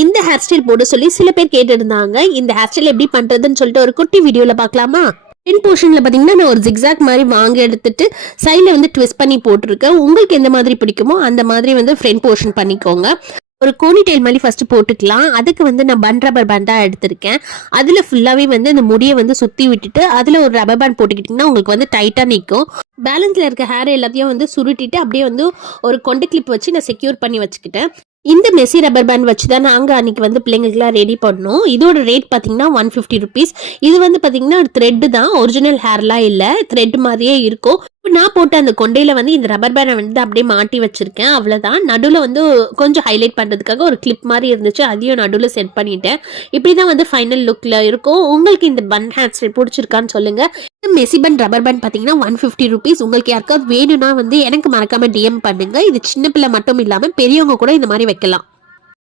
இந்த hair style போட சொல்லி சில பேர் கேட்டிருந்தாங்க. இந்த ஹேர் ஸ்டைல் எப்படி பண்றதுன்னு சொல்லிட்டு ஒரு குட்டி வீடியோல பார்க்கலாமா? ஃப்ரண்ட் போர்ஷன்ல பாத்தீங்கன்னா நான் ஒரு ஜிக்ஸாக் மாதிரி வாங்கி எடுத்துட்டு சைட்ல வந்து ட்விஸ்ட் பண்ணி போட்டிருக்கேன். உங்களுக்கு எந்த மாதிரி பிடிக்குமோ அந்த மாதிரி வந்து ஃப்ரண்ட் போர்ஷன் பண்ணிக்கோங்க. ஒரு கோனி டெயில் மாதிரி ஃபர்ஸ்ட் போட்டுக்கலாம். அதுக்கு வந்து நான் பன் ரப்பர் பேண்டா எடுத்திருக்கேன். அதுல ஃபுல்லாவே வந்து இந்த முடியை வந்து சுத்தி விட்டுட்டு அதுல ஒரு ரப்பர் பேண்ட் போட்டுக்கிட்டீங்கன்னா உங்களுக்கு வந்து டைட்டா நிற்கும். பேலன்ஸ்ல இருக்க ஹேர் எல்லாத்தையும் வந்து சுருட்டிட்டு அப்படியே வந்து ஒரு கொண்டை கிளிப் வச்சு நான் செக்யூர் பண்ணி வச்சுக்கிட்டேன். இந்த மெஸ்ஸி ரப்பர் பேண்ட் வச்சு தான் நாங்கள் அன்றைக்கி வந்து பிள்ளைங்களுக்குலாம் ரெடி பண்ணோம். இதோட ரேட் பார்த்தீங்கன்னா 150 ருபீஸ். இது வந்து பார்த்தீங்கன்னா த்ரெட்டு தான், ஒரிஜினல் ஹேர்லாம் இல்லை, த்ரெட் மாதிரியே இருக்கும். இப்போ நான் போட்ட அந்த கொண்டையில் வந்து இந்த ரப்பர் பேண்டை வந்து அப்படியே மாட்டி வச்சுருக்கேன். அவ்வளோதான். நடுவில் வந்து கொஞ்சம் ஹைலைட் பண்ணுறதுக்காக ஒரு கிளிப் மாதிரி இருந்துச்சு, அதையும் நடுவில் செட் பண்ணிட்டேன். இப்படி தான் வந்து ஃபைனல் லுக்கில் இருக்கும். உங்களுக்கு இந்த பன் ஹேர் ஸ்டைல் பிடிச்சிருக்கான்னு சொல்லுங்கள். மெஸ்ஸி பன் ரப்பர் பேண்ட் பார்த்தீங்கன்னா 150 ருபீஸ். உங்களுக்கு யாருக்காவது வேணும்னா வந்து எனக்கு மறக்காமல் டிஎம் பண்ணுங்கள். இது சின்ன பிள்ளை மட்டும் இல்லாமல் பெரியவங்க கூட இந்த மாதிரி வைக்கலாம்.